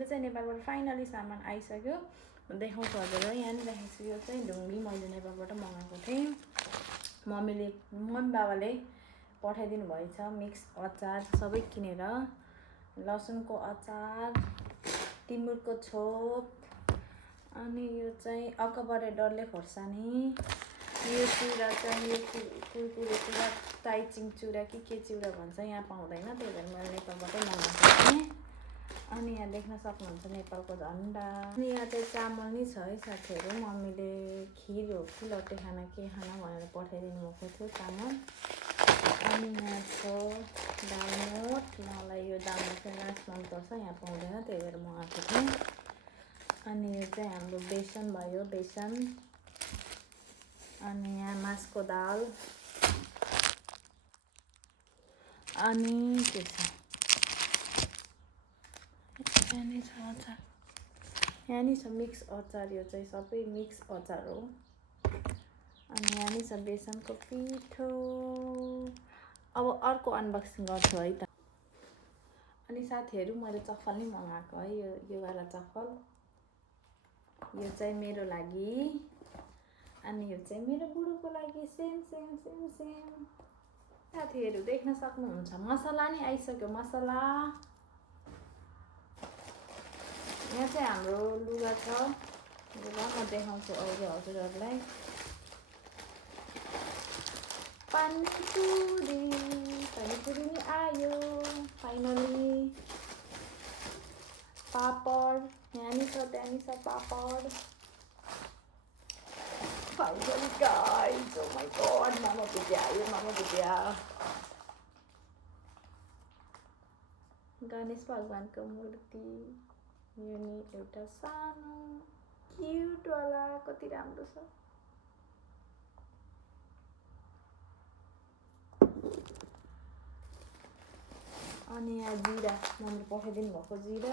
मेरो चाहिँ नेपालबाट फाइनली सामान आइसक्यो देखाउँछु हजुरलाई यहाँ नि देखाउँछु यो चाहिँ ढुङ्ग्री मैले नेपालबाट मगाएको थिएँ मम्मी बाबाले पठाइदिनु भएछ मिक्स अचार सबै किनेर लसुनको अचार टिमुरको छोप अनि यो चाहिँ अकबरे डल्ले खोर्सानी यो चुरा चाहिँ यो कुरकुरे चुरा टाइचिङ चुरा के चुरा भन्छ यहाँ पाउँदैन त्यही भएर मैले नेपालबाटै मगाएको थिएँ अनि यहाँ देख्न सक्नुहुन्छ नेपालको झन्डा अनि यहाँ चाहिँ चामल नै छ है साथीहरू मम्मीले खिर हो कि लट्टे खाना के खाना भनेर पठाइदिनु भएको थियो चामल अनि यहाँ छ दालमोट मलाई यो दालमोट चाहिँ मास मनपर्छ यहाँ पाउँदैन त्यही भएर मगाएको थिएँ अनि यो चाहिँ हाम्रो बेसन भयो बेसन अनि यहाँ मासको दाल अनि के छ यहाँ नि छ अचार यहाँ नि छ मिक्स अचार यो चाहिँ सबै मिक्स अचार हो अनि यहाँ नि छ बेसनको पिठो अब अर्को अनबक्सिङ गर्छु है त अनि साथीहरू मैले चप्पल नि मगाएको है यो वाला चप्पल यो चाहिँ मेरो लागि अनि यो चाहिँ मेरो बुढोको लागि सेम साथीहरू देख्न सक्नुहुन्छ मसला नि आइसक्यो मसला यहाँ चाहिँ हाम्रो लुगा छ लुगा म देखाउँछु अघि हजुरहरूलाई पानीपुरी नि आयो फाइनली पापड यहाँ नि छ त्यहाँ नि छ पापड finally guys oh my god मामा बुटिया गणेश भगवानको मूर्ति यो नि एउटा सानो क्युट वाला कति राम्रो छ अनि यहाँ जिरा मम्मीले पठाइदिनु भएको जिरा